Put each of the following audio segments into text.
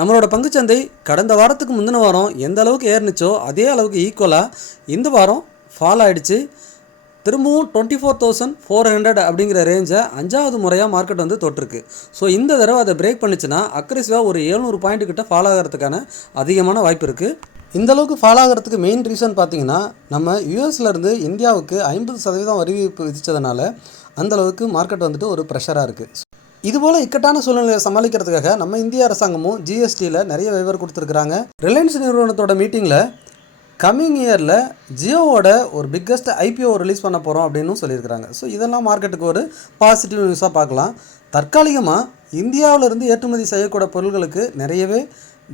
நம்மளோட பங்குச்சந்தை கடந்த வாரத்துக்கு முந்தின வாரம் எந்த அளவுக்கு ஏறினுச்சோ அதே அளவுக்கு ஈக்குவலாக இந்த வாரம் ஃபால் ஆகிடுச்சு திரும்பவும் twenty four thousand four hundred அப்படிங்கிற ரேஞ்சை அஞ்சாவது முறையாக மார்க்கெட் வந்து தொட்டிருக்கு. ஸோ இந்த தடவை அதை பிரேக் பண்ணிச்சுன்னா அக்ரெசிவாக ஒரு எழுநூறு பாயிண்ட்டு கிட்ட ஃபால் ஆகிறதுக்கான அதிகமான வாய்ப்பு இருக்குது இந்த அளவுக்கு ஃபால் ஆகிறதுக்கு மெயின் ரீசன் பார்த்தீங்கன்னா நம்ம யூஎஸ்லேருந்து இந்தியாவுக்கு ஐம்பது சதவீதம் வரி விதித்ததுனால அந்த அளவுக்கு மார்க்கெட் வந்துட்டு ஒரு ப்ரெஷராக இருக்குது இதுபோல் இக்கட்டான சூழ்நிலையை சமாளிக்கிறதுக்காக நம்ம இந்திய அரசாங்கமும் ஜிஎஸ்டியில் நிறைய விவரம் கொடுத்துருக்குறாங்க. ரிலையன்ஸ் நிறுவனத்தோட மீட்டிங்கில் கம்மிங் இயரில் ஜியோவோட ஒரு பிக்கஸ்ட் ஐபிஓ ரிலீஸ் பண்ண போகிறோம் அப்படின்னு சொல்லியிருக்கிறாங்க. ஸோ இதெல்லாம் மார்க்கெட்டுக்கு ஒரு பாசிட்டிவ் நியூஸாக பார்க்கலாம். தற்காலிகமாக இந்தியாவிலேருந்து ஏற்றுமதி செய்யக்கூடிய பொருட்களுக்கு நிறையவே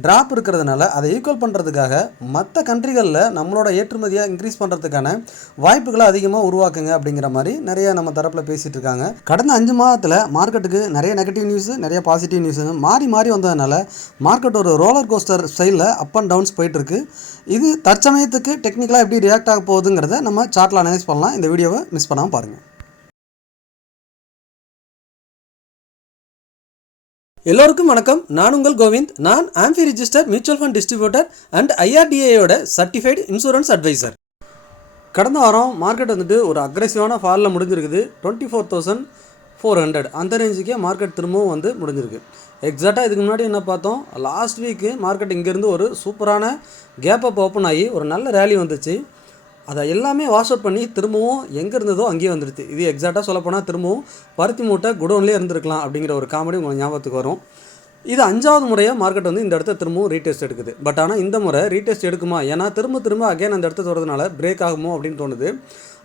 ட்ராப் இருக்கிறதுனால அதை ஈக்குவல் பண்ணுறதுக்காக மற்ற கண்ட்ரிகளில் நம்மளோட ஏற்றுமதியை இன்க்ரீஸ் பண்ணுறதுக்கான வாய்ப்புகளை அதிகமாக உருவாக்குங்க அப்படிங்கிற மாதிரி நிறைய நம்ம தரப்பில் பேசிகிட்டு இருக்காங்க. கடந்த அஞ்சு மாதத்தில் மார்க்கெட்டுக்கு நிறைய நெகட்டிவ் நியூஸு நிறைய பாசிட்டிவ் நியூஸு மாறி மாறி வந்ததுனால மார்க்கெட் ஒரு ரோலர் கோஸ்டர் ஸ்டைலில் அப் அண்ட் டவுன்ஸ் போயிட்டுருக்கு இது தற்சமயத்துக்கு டெக்னிக்கலாக எப்படி ரியாக்ட் ஆக போகுதுங்கிறத நம்ம சார்ட்டில் அனலைஸ் பண்ணலாம். இந்த வீடியோவை மிஸ் பண்ணாமல் பாருங்கள் எல்லோருக்கும் வணக்கம். நான் உங்கள் கோவிந்த். நான் AMFI register mutual fund distributor and ஐஆர்டிஏயோட certified insurance advisor கடந்த வாரம் மார்க்கெட் வந்துட்டு ஒரு அக்ரெசிவான ஃபாலில் முடிஞ்சிருக்குது. Twenty four thousand four hundred அந்த ரேஞ்சுக்கே மார்க்கெட் திரும்பவும் வந்து முடிஞ்சிருக்கு. எக்ஸாக்டாக இதுக்கு முன்னாடி என்ன பார்த்தோம்? லாஸ்ட் வீக்கு மார்க்கெட் இங்கேருந்து ஒரு சூப்பரான கேப் அப் ஓப்பன் ஆகி ஒரு நல்ல ரேலி வந்துச்சு. அதை எல்லாமே வாஷ் அவுட் பண்ணி திரும்பவும் எங்கே இருந்ததோ அங்கேயே வந்துடுது இது எக்ஸாக்டாக சொல்லப்போனால் திரும்பவும் பருத்தி மூட்டை குடோன்லேயே இருந்திருக்கலாம் அப்படிங்கிற ஒரு காமெடி உங்களுக்கு ஞாபகத்துக்கு வரும். இது அஞ்சாவது முறையாக மார்க்கெட் வந்து இந்த இடத்த திரும்பவும் ரீடெஸ்ட் எடுக்குது. பட் ஆனால் இந்த முறை ரீடெஸ்ட் எடுக்குமா? ஏன்னா திரும்ப திரும்ப அகைன் அந்த இடத்த தொடர்றதுனால பிரேக் ஆகுமோ அப்படின்னு தோணுது.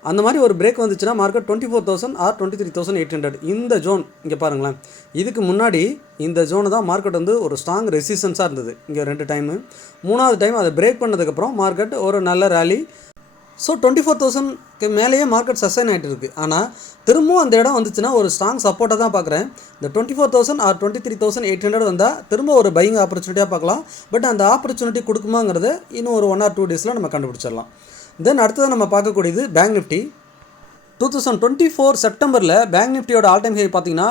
அந்த மாதிரி ஒரு பிரேக் வந்துச்சுன்னா market twenty four thousand or twenty three thousand eight hundred இந்த ஜோன் இங்கே பாருங்களேன். இதுக்கு முன்னாடி இந்த ஜோனு தான் மார்க்கெட் வந்து ஒரு ஸ்ட்ராங் ரெசிஸ்டன்ஸாக இருந்தது. இங்கே ரெண்டு டைமு மூணாவது டைம் அதை பிரேக் பண்ணதுக்கப்புறம் மார்க்கெட் ஒரு நல்ல ரேலி ஸோ டுவெண்ட்டி ஃபோர் தௌசண்ட்க்கு மேலேயே மார்க்கெட் சஸ்டைன் ஆகிட்டு இருக்குது ஆனால் திரும்பவும் அந்த இடம் வந்துச்சுன்னா ஒரு ஸ்ட்ராங் சப்போர்ட்டாக தான் பார்க்குறேன் இந்த twenty four thousand or twenty three thousand eight hundred வந்தால் திரும்ப ஒரு பையிங் ஆப்பர்ச்சுனிட்டியாக பார்க்கலாம் பட் அந்த ஆப்பர்ச்சுனிட்டி கொடுக்குமாங்கிறத இன்னும் ஒரு ஒன் ஆர் டூ டேஸில் நம்ம கண்டுபிடிச்சிடலாம். தென் அடுத்தது நம்ம பார்க்கக்கூடியது bank Nifty two thousand twenty four செப்டம்பரில் பேங்க் நிஃப்டியோட ஆல் டைம் ஹை பார்த்தீங்கன்னா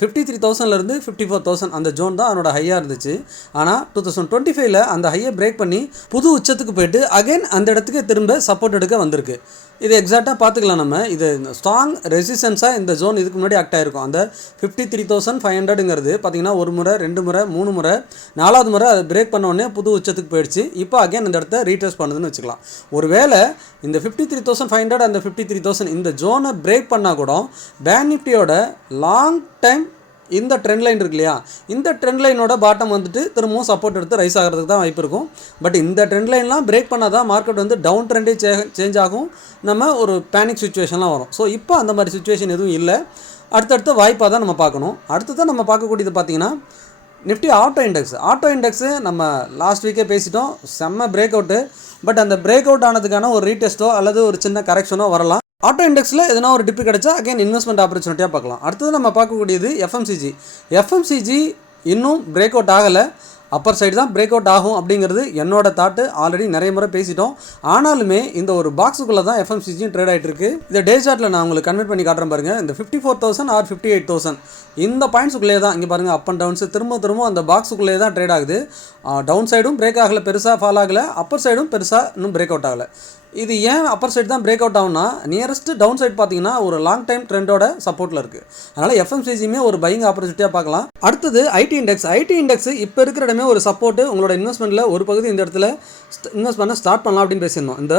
ஃபிஃப்டி த்ரீ தௌசண்ட்லேருந்து ஃபிஃப்டி ஃபோர் தௌசண்ட் அந்த ஜோன் தான் அதனோட ஹையாக இருந்துச்சு. ஆனால் டூ தௌசண்ட் டுவெண்ட்டி ஃபைவ்ல அந்த ஹையை பிரேக் பண்ணி புது உச்சத்துக்கு போயிட்டு அகைன் அந்த இடத்துக்கு திரும்ப சப்போர்ட் எடுக்க வந்திருக்கு. இது எக்ஸாக்டாக பார்த்துக்கலாம் நம்ம. இது ஸ்ட்ராங் ரெசிஸ்டன்ஸாக இந்த ஜோன் இதுக்கு முன்னாடி ஆக்ட் ஆகிருக்கும் அந்த ஃபிஃப்டி த்ரீ தௌசண்ட் ஃபைவ் ஹண்ட்ரடுங்கிறது பார்த்தீங்கன்னா ஒரு முறை ரெண்டு முறை மூணு முறை நாலாவது முறை அதை பிரேக் பண்ணோடனே புது உச்சத்துக்கு போயிடுச்சு. இப்போ அகைன் அந்த இடத்த ரீட்ரெஸ் பண்ணுதுன்னு வச்சுக்கலாம். ஒருவேளை இந்த fifty three thousand five hundred அந்த ஃபிஃப்டி த்ரீ தௌசண்ட் இந்த ஜோனை பிரேக் பண்ணால் கூட பேங்க் நிஃப்டியோட லாங் டைம் இந்த ட்ரெண்ட் லைன் இருக்கு இல்லையா? இந்த ட்ரெண்ட் லைனோட பாட்டம் வந்துட்டு திரும்பவும் சப்போர்ட் எடுத்து ரைஸ் ஆகிறதுக்கு தான் வாய்ப்பு இருக்கும். பட் இந்த ட்ரெண்ட் லைன்லாம் பிரேக் பண்ணால் தான் மார்க்கெட் வந்து டவுன் ட்ரெண்டே சே சேஞ்ச் ஆகும். நம்ம ஒரு பேனிக் சுச்சுவேஷன்லாம் வரும். ஸோ இப்போ அந்த மாதிரி சுச்சுவேஷன் எதுவும் இல்லை. அடுத்தடுத்த வாய்ப்பாக தான் நம்ம பார்க்கணும். அடுத்ததான் நம்ம பார்க்கக்கூடியது பார்த்தீங்கன்னா Nifty auto index auto index நம்ம லாஸ்ட் வீக்கே பேசிட்டோம். செம்ம பிரேக் அவுட்டு பட் அந்த பிரேக் அவுட் ஆனதுக்கான ஒரு ரீடெஸ்ட்டோ அல்லது ஒரு சின்ன கரெக்ஷனோ வரலாம். ஆட்டோ இண்டெக்ஸில் எதனா ஒரு டிப்பு கிடைச்சா அகைன் இன்வெஸ்ட்மெண்ட் ஆப்பர்ச்சுனிட்டியாக பார்க்கலாம். அடுத்தது நம்ம பார்க்கக்கூடியது எஃப்எம்சிஜி எஃப்எம்சிஜி இன்னும் பிரேக் அவுட் ஆகலை. அப்பர் சைடு தான் பிரேக் அவுட் ஆகும் அப்படிங்கிறது என்னோட தாட்டு ஆல்ரெடி நிறைய முறை பேசிட்டோம். ஆனாலுமே இந்த ஒரு பாக்ஸுக்குள்ளே தான் எஃப்எம்சிஜியும் ட்ரேட் ஆகிட்டு இருக்கு. இந்த டே சார்ட்டில் நான் உங்களுக்கு கன்வெர்ட் பண்ணி காட்டுறேன் பாருங்க. இந்த fifty four thousand or fifty eight thousand இந்த பாயிண்ட்ஸுக்குள்ளே தான் இங்கே பாருங்கள் அப் அண்ட் டவுன்ஸ் திரும்ப திரும்ப அந்த பாக்ஸுக்குள்ளே தான் ட்ரேட் ஆகுது. டவுன் சைடும் பிரேக் ஆகலை பெருசாக ஃபால் ஆகலை. அப்பர் சைடும் பெருசாக இன்னும் பிரேக் அவுட் ஆகலை. இது ஏன் அப்பர் சைடு தான் பிரேக் அவுட் ஆகும்னா நியரஸ்ட் டவுன் சைடு பார்த்தீங்கன்னா ஒரு லாங் டைம் ட்ரெண்டோட சப்போர்ட்டில் இருக்குது அதனால் எஃப்எம்சிஜியுமே ஒரு பையிங் ஆப்பர்ச்சுனிட்டியாக பார்க்கலாம். அடுத்தது ஐடி இண்டெக்ஸ் ஐடி இண்டெக்ஸ் இப்போ இருக்கிற இடமே ஒரு சப்போர்ட்டு உங்களோட இன்வெஸ்ட்மெண்ட்டில் ஒரு பகுதி இந்த இடத்துல இன்வெஸ்ட் பண்ண ஸ்டார்ட் பண்ணலாம் அப்படின்னு பேசியிருந்தோம். இந்த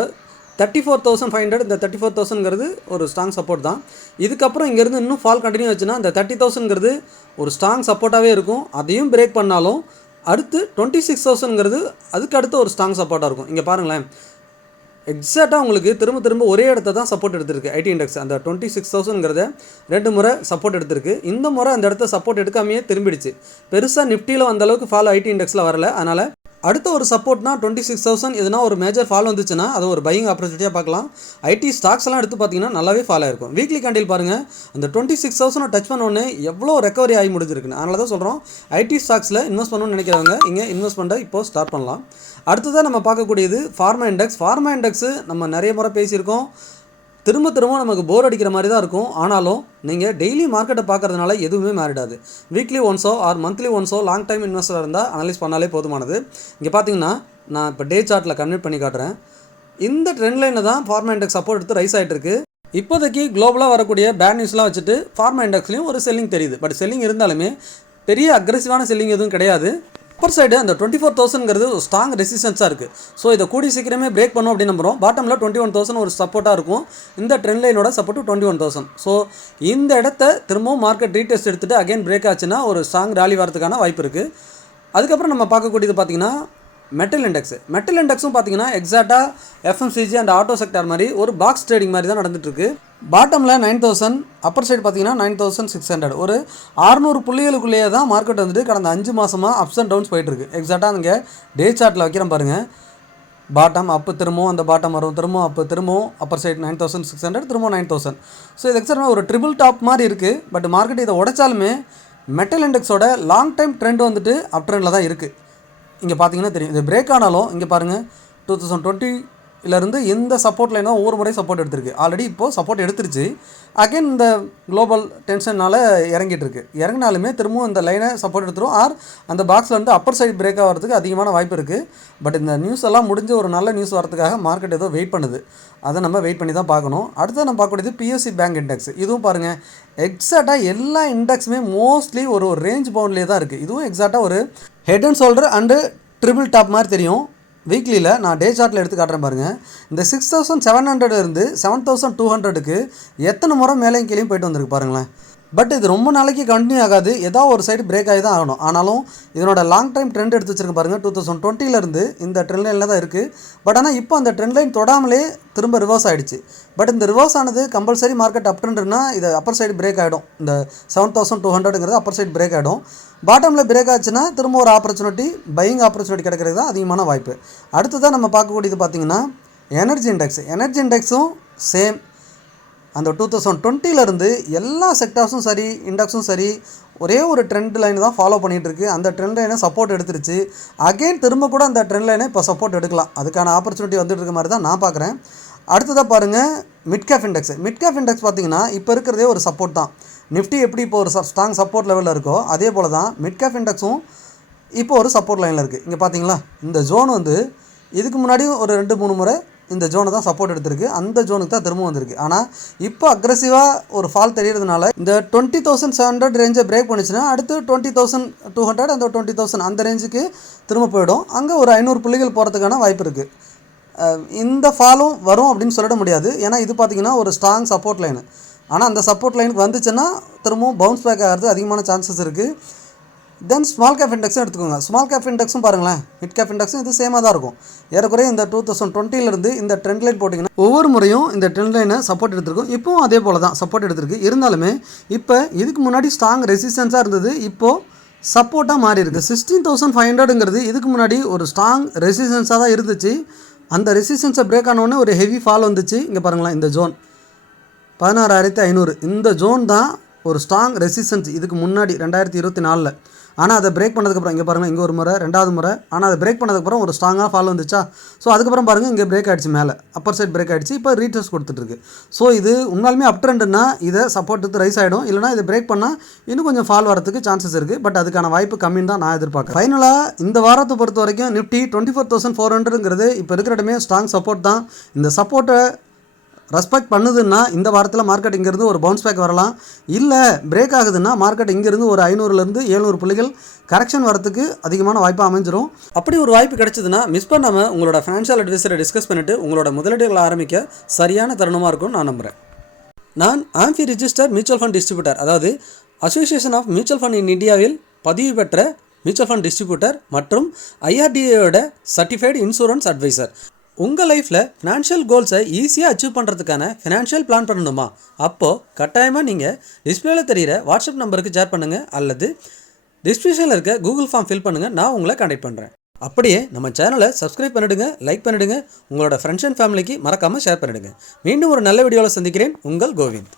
thirty four thousand five hundred இந்த தேர்ட்டி ஃபோர் தௌசண்ட்ங்கிறது ஒரு ஸ்ட்ராங் சப்போர்ட் தான். இதுக்கப்புறம் இங்கேருந்து இன்னும் ஃபால் கண்டினியூ வச்சுன்னா இந்த தேர்ட்டி தௌசண்ட்ங்கிறது ஒரு ஸ்ட்ராங் சப்போர்ட்டாகவே இருக்கும். அதையும் பிரேக் பண்ணாலும் அடுத்து டுவெண்ட்டி சிக்ஸ் தௌசண்ட்ங்கிறது அதுக்கு அடுத்து ஒரு ஸ்ட்ராங் சப்போர்ட்டாக இருக்கும். இங்கே பாருங்களேன். எக்ஸாக்டாக உங்களுக்கு திரும்ப திரும்ப ஒரே இடத்த தான் சப்போர்ட் எடுத்திருக்கு. ஐடி இண்டெக்ஸ் அந்த டுவெண்ட்டி சிக்ஸ் தௌசண்ட்ங்கிறத ரெண்டு முறை சப்போர்ட் எடுத்திருக்கு. இந்த முறை அந்த இடத்த சப்போர்ட் எடுக்காமையே திரும்பிடுச்சு. பெருசாக நிஃப்டியில் வந்த அளவுக்கு ஃபாலோ ஐடி இண்டெக்ஸில் வரல. அதனால் அடுத்த ஒரு சப்போர்ட்னா டுவெண்ட்டி சிக்ஸ் தௌசண்ட் எதுனா ஒரு மேஜர் ஃபால் வந்துச்சுன்னா அதை ஒரு பையிங் ஆப்பர்ச்சுனிட்டியாக பார்க்கலாம். ஐடி ஸ்டாக்ஸ் எல்லாம் எடுத்து பார்த்தீங்கன்னா நல்லாவே ஃபால் ஆயிருக்கும். வீக்லி கேண்டில் பாருங்கள் அந்த டுவெண்ட்டி சிக்ஸ் தௌசண்ட் டச் பண்ண உடனே எவ்வளோ ரெக்கவரி ஆகி முடிஞ்சிருக்குன்னு. அதனால தான் சொல்கிறோம் ஐடி ஸ்டாக்ஸில் இன்வெஸ்ட் பண்ணணும்னு நினைக்கிறவங்க இங்கே இன்வெஸ்ட்மெண்ட்டை இப்போ ஸ்டார்ட் பண்ணலாம். அடுத்ததாக நம்ம பார்க்கக்கூடியது ஃபார்மா இண்டெக்ஸ் ஃபார்மா இண்டெக்ஸு நம்ம நிறைய முறை பேசியிருக்கோம். திரும்ப திரும்ப நமக்கு போர் அடிக்கிற மாதிரி தான் இருக்கும். ஆனாலும் நீங்கள் டெய்லி மார்க்கெட்டை பார்க்கறதுனால எதுவுமே மாறிடாது வீக்லி ஒன்ஸோ ஆர் மந்த்லி ஒன்ஸோ லாங் டைம் இன்வெஸ்டராக இருந்தால் அனலைஸ் பண்ணாலே போதுமானது. இங்கே பார்த்தீங்கன்னா நான் இப்போ டே சார்ட்டில் கன்வெர்ட் பண்ணி காட்டுறேன். இந்த ட்ரெண்ட் லைனில் தான் ஃபார்மா இண்டெக்ஸ் சப்போர்ட் எடுத்து ரைஸ் ஆகிட்டு இருக்கு. இப்போதைக்கு குளோபலாக வரக்கூடிய பேட் நியூஸ்லாம் வச்சுட்டு ஃபார்மா இண்டெக்ஸ்லையும் ஒரு செல்லிங் தெரியுது. பட் செல்லிங் இருந்தாலுமே பெரிய அக்ரெசிவான செல்லிங் எதுவும் கிடையாது. அப்பர் சைடு அந்த டுவெண்ட்டி ஃபோர் தௌசண்ட்ங்கிறது ஒரு ஸ்ட்ராங் ரெசிஸ்டன்ஸாக இருக்குது ஸோ இதை கூடி சீக்கிரமே பிரேக் பண்ணும் அப்படின்னு நம்புறோம். பாட்டமில் டுவெண்ட்டி ஒன் தௌசண்ட் ஒரு சப்போர்ட்டாக இருக்கும். இந்த trend லைனோட support twenty one thousand so இந்த இடத்த திரும்பவும் மார்க்கெட் ரீடெஸ்ட் எடுத்துகிட்டு அகைன் பிரேக் ஆச்சுன்னா ஒரு ஸ்ட்ராங் ராலி வரதுக்கான வாய்ப்பு இருக்குது அதுக்கப்புறம் நம்ம பார்க்கக்கூடியது பார்த்தீங்கன்னா மெட்டல் இண்டெக்ஸ் மெட்டல் இண்டெக்ஸும் பார்த்தீங்கன்னா எக்ஸாக்டாக எஃப்எம்சிஜி அண்ட் ஆட்டோ செக்டார் மாதிரி ஒரு பாக்ஸ் ட்ரேடிங் மாதிரி தான் நடந்துட்டுருக்கு பாட்டமில் நைன் தௌசண்ட் அப்பர் சைடு பார்த்தீங்கன்னா நைன் தௌசண்ட் சிக்ஸ் ஹண்ட்ரட் ஒரு அறுநூறு புள்ளிகளுக்குள்ளேயே தான் மார்க்கெட் வந்துட்டு கடந்த அஞ்சு மாதமாக அப்ஸ் அண்ட் டவுன்ஸ் போயிட்டுருக்கு. எக்ஸாக்டாக அங்கே டே சார்ட்டில் வைக்கிறேன் பாருங்கள் பாட்டம் அப்பு திரும்பவும் அந்த பாட்டம் வரும். திரும்பவும் அப்பு திரும்பவும் upper side nine thousand six hundred திரும்பவும் நைன் தௌசண்ட் ஸோ இது எக்ஸாக்டாக ஒரு ட்ரிபிள் டாப் மாதிரி இருக்குது பட் மார்க்கெட் இதை உடைச்சாலுமே மெட்டல் இண்டெக்ஸோட லாங் டைம் ட்ரெண்ட் வந்துட்டு அப் ட்ரெண்டில் தான் இருக்குது இங்கே பார்த்தீங்கன்னா தெரியும். இது பிரேக் ஆனாலும் இங்கே பாருங்கள் டூ தௌசண்ட் டுவெண்ட்டி இருந்து இந்த சப்போர்ட் லைனாக ஒவ்வொரு முறையும் சப்போர்ட் எடுத்திருக்கு. ஆல்ரெடி இப்போது சப்போர்ட் எடுத்துருச்சு. அகைன் இந்த குளோபல் டென்ஷனால் இறங்கிட்டு இருக்கு இறங்கினாலுமே திரும்பவும் இந்த லைனை சப்போர்ட் எடுத்துரும். ஆர் அந்த பாக்ஸில் வந்து அப்பர் சைடு பிரேக் ஆகிறதுக்கு அதிகமான வாய்ப்பு இருக்குது பட் இந்த நியூஸ் எல்லாம் முடிஞ்சு ஒரு நல்ல நியூஸ் வரதுக்காக மார்க்கெட் ஏதோ வெயிட் பண்ணுது. அதை நம்ம வெயிட் பண்ணி தான் பார்க்கணும். அடுத்து நம்ம பார்க்கக்கூடியது பிஎஸ்சி பேங்க் இண்டெக்ஸ் இதுவும் பாருங்கள் எக்ஸாக்டாக எல்லா இண்டெக்ஸுமே மோஸ்ட்லி ஒரு ஒரு ரேஞ்ச் பவுண்ட்லேயே தான் இருக்குது இதுவும் எக்ஸாக்டாக ஒரு head and shoulder and triple top மாதிரி தெரியும். வீக்லியில் நான் டே சார்ட்டில் எடுத்து காட்டுறேன் பாருங்கள் இந்த சிக்ஸ் தௌசண்ட் செவன் ஹண்ட்ரட் இருந்து செவன் தௌசண்ட் டூ ஹண்ட்ரடுக்கு எத்தனை முறை மேலேயும் கீழேயும் போயிட்டு வந்திருக்கு பாருங்களேன். பட் இது ரொம்ப நாளைக்கு கண்டினியூ ஆகாது. ஏதாவது ஒரு சைடு பிரேக் ஆகி தான் ஆகணும். ஆனாலும் இதனோட லாங் டைம் ட்ரெண்ட் எடுத்து வச்சிருக்க பாருங்கள் டூ தௌசண்ட் டுவெண்ட்டிலேருந்து இந்த ட்ரெண்ட் லைனில் தான் இருக்குது பட் ஆனால் இப்போ அந்த ட்ரெண்ட் லைன் தொடாமலே திரும்ப ரிவர்ஸ் ஆகிடுச்சு பட் இந்த ரிவர்ஸ் ஆனது கம்பல்சரி மார்க்கெட் அப் ட்ரெண்ட்னா இது அப்பர் சைடு பிரேக் ஆகிடும் இந்த செவன் தௌசண்ட் டூ ஹண்ட்ரடுங்கிறது அப்பர் சைடு பிரேக் ஆகிடும் பாட்டமில் பிரேக் ஆச்சுன்னா திரும்ப ஒரு ஆப்பர்ச்சுனிட்டி பையிங் ஆப்பர்ச்சுனிட்டி கிடைக்கிறது தான் அதிகமான வாய்ப்பு. அடுத்ததாக நம்ம பார்க்கக்கூடியது பார்த்தீங்கன்னா எனர்ஜி இண்டெக்ஸ் எனர்ஜி இண்டெக்ஸும் சேம் அந்த டூ தௌசண்ட் டுவெண்ட்டிலேருந்து எல்லா செக்டார்ஸும் சரி இண்டெக்ஸும் சரி ஒரே ஒரு ட்ரெண்ட் லைன் தான் ஃபாலோ பண்ணிகிட்டு இருக்கு. அந்த ட்ரெண்ட் லைனை சப்போர்ட் எடுத்துருச்சு. அகைன் திரும்ப கூட அந்த ட்ரெண்ட் லைனை இப்போ சப்போர்ட் எடுக்கலாம். அதுக்கான ஆப்பர்ச்சுனிட்டி வந்துட்டு இருக்க மாதிரி தான் நான் பார்க்குறேன். அடுத்ததாக பாருங்கள் மிட்கேப் இண்டெக்ஸ் மிட்கேப் இண்டெக்ஸ் பார்த்தீங்கன்னா இப்போ இருக்கிறதே ஒரு சப்போர்ட் தான். நிஃப்டி எப்படி இப்போ ஒரு ஸ்ட்ராங் சப்போர்ட் லெவலில் இருக்கோ அதே போல் தான் மிட்கேப் இண்டெக்ஸும் இப்போ ஒரு சப்போர்ட் லைனில் இருக்குது இங்கே பார்த்தீங்களா? இந்த ஜோன் வந்து இதுக்கு முன்னாடியும் ஒரு ரெண்டு மூணு முறை இந்த ஜோனை தான் சப்போர்ட் எடுத்திருக்கு. அந்த ஜோனுக்கு தான் திரும்ப வந்திருக்கு. ஆனால் இப்போ அக்ரஸிவாக ஒரு ஃபால் தெரியறதுனால இந்த டுவெண்ட்டி தௌசண்ட் செவன் ஹண்ட்ரட் ரேஞ்சை பிரேக் பண்ணிச்சுன்னா அடுத்து டுவெண்ட்டி தௌசண்ட் டூ ஹண்ட்ரட் அந்த டுவெண்ட்டி தௌசண்ட் அந்த ரேஞ்சுக்கு திரும்ப போயிடும். அங்கே ஒரு ஐநூறு புள்ளிகள் போகிறதுக்கான வாய்ப்பு இருக்குது இந்த ஃபாலும் வரும் அப்படின்னு சொல்லிட முடியாது. ஏன்னா இது பார்த்திங்கன்னா ஒரு ஸ்ட்ராங் சப்போர்ட் லைனு ஆனால் அந்த சப்போர்ட் லைனுக்கு வந்துச்சுன்னா திரும்பவும் பவுன்ஸ் பேக் ஆகிறது அதிகமான சான்சஸ் இருக்குது தென் ஸ்மால் கேப் இண்டெக்ஸும் எடுத்துக்கோங்க. ஸ்மால் கேப் இண்டெக்ஸும் பாருங்களேன். மிட் கேப் இண்டெக்ஸும் இது சேமாக தான் இருக்கும். ஏறக்குறைய இந்த டூ தௌசண்ட் டுவெண்ட்டிலேருந்து இந்த ட்ரெண்ட் லைன் போட்டிங்கன்னா ஒவ்வொரு முறையும் இந்த ட்ரெண்ட் லைனை சப்போர்ட் எடுத்திருக்கும். இப்போவும் அதே போல் தான் சப்போர்ட் எடுத்திருக்கு. இருந்தாலுமே இப்போ இதுக்கு முன்னாடி ஸ்ட்ராங் ரெசிஸ்டன்ஸாக இருந்தது. இப்போது சப்போர்ட்டாக மாறி இருக்குது சிக்ஸ்டீன் தௌசண்ட் ஃபைவ் ஹண்ட்ரடுங்கிறது இதுக்கு முன்னாடி ஒரு ஸ்ட்ராங் ரெசிஸ்டன்ஸாக தான் இருந்துச்சு. அந்த ரெசிஸ்டன்ஸை பிரேக் ஆனவுடனே ஒரு ஹெவி ஃபால் வந்துச்சு. இங்கே பாருங்களேன் இந்த ஜோன் பதினாறாயிரத்தி ஐநூறு. இந்த ஜோன் தான் ஒரு ஸ்ட்ராங் ரெசிஸ்டன்ஸ் இதுக்கு முன்னாடி ரெண்டாயிரத்தி இருபத்தி நாலில். ஆனால் அதை பிரேக் பண்ணதுக்கப்புறம் இங்கே பாருங்கள் இங்கே ஒரு முறை ரெண்டாவது முறை. ஆனால் அதை பிரேக் பண்ணதுக்கப்புறம் ஒரு ஸ்ட்ராங்காக ஃபால் வந்துச்சா? ஸோ அதுக்கப்புறம் பாருங்கள் இங்கே பிரேக் ஆகிடுச்சு மேலே. அப்பர் சைட் பிரேக் ஆகிடுச்சு இப்போ ரீட்டர்ஸ் கொடுத்துட்ருக்கு ஸோ இது உண்மையாலுமே அப் ட்ரெண்டுனா இதை சப்போர்ட் எடுத்து ரைஸ் ஆகிடும் இல்லைனா இதை பிரேக் பண்ணால் இன்னும் கொஞ்சம் ஃபால் வரதுக்கு சான்சஸ் இருக்குது பட் அதுக்கான வாய்ப்பு கம்மின்னு தான் நான் எதிர்பார்க்குறேன். ஃபைனலாக இந்த வாரத்தை பொறுத்த வரைக்கும் Nifty twenty four thousand four ஹண்ட்ரடுங்கிறது இப்போ இருக்கிற இடமே ஸ்ட்ராங் சப்போர்ட் தான். இந்த சப்போர்ட்டை ரெஸ்பெக்ட் பண்ணுதுன்னா இந்த வாரத்தில் மார்க்கெட் இங்கேருந்து ஒரு பவுன்ஸ் பேக் வரலாம். இல்லை பிரேக் ஆகுதுன்னா மார்க்கெட் இங்கேருந்து ஒரு ஐநூறுலேருந்து ஏழ்நூறு புள்ளிகள் கரெக்ஷன் வரத்துக்கு அதிகமான வாய்ப்பாக அமைஞ்சிரும். அப்படி ஒரு வாய்ப்பு கிடைச்சதுன்னா மிஸ் பண்ணாமல் உங்களோட ஃபினான்ஷியல் அட்வைசரை டிஸ்கஸ் பண்ணிவிட்டு உங்களோட முதலீடுகளை ஆரம்பிக்க சரியான தருணமாக இருக்கும்னு நான் நம்புகிறேன் நான் AMFI register mutual fund distributor அதாவது association of mutual fund in இந்தியாவில் பதிவு பெற்ற மியூச்சுவல் ஃபண்ட் டிஸ்ட்ரிபியூட்டர் மற்றும் ஐஆர்டிஏயோட சர்டிஃபைடு இன்சூரன்ஸ் அட்வைசர் உங்கள் லைஃப்பில் ஃபினான்ஷியல் கோல்ஸை ஈஸியாக அச்சீவ் பண்ணுறதுக்கான ஃபினான்ஷியல் பிளான் பண்ணணுமா? அப்போது கட்டாயமாக நீங்கள் டிஸ்பிளேல தெரிகிற வாட்ஸ்அப் நம்பருக்கு ஷேர் பண்ணுங்கள் அல்லது டிஸ்கிரிப்ஷனில் இருக்க கூகுள் ஃபார்ம் ஃபில் பண்ணுங்கள் நான் உங்களை கான்டாக்ட் பண்ணுறேன் அப்படியே நம்ம சேனலை சப்ஸ்கிரைப் பண்ணிவிடுங்க லைக் பண்ணிவிடுங்க உங்களோட ஃப்ரெண்ட்ஸ் அண்ட் ஃபேமிலிக்கு மறக்காமல் ஷேர் பண்ணிவிடுங்க மீண்டும் ஒரு நல்ல வீடியோவில் சந்திக்கிறேன் உங்கள் கோவிந்த்.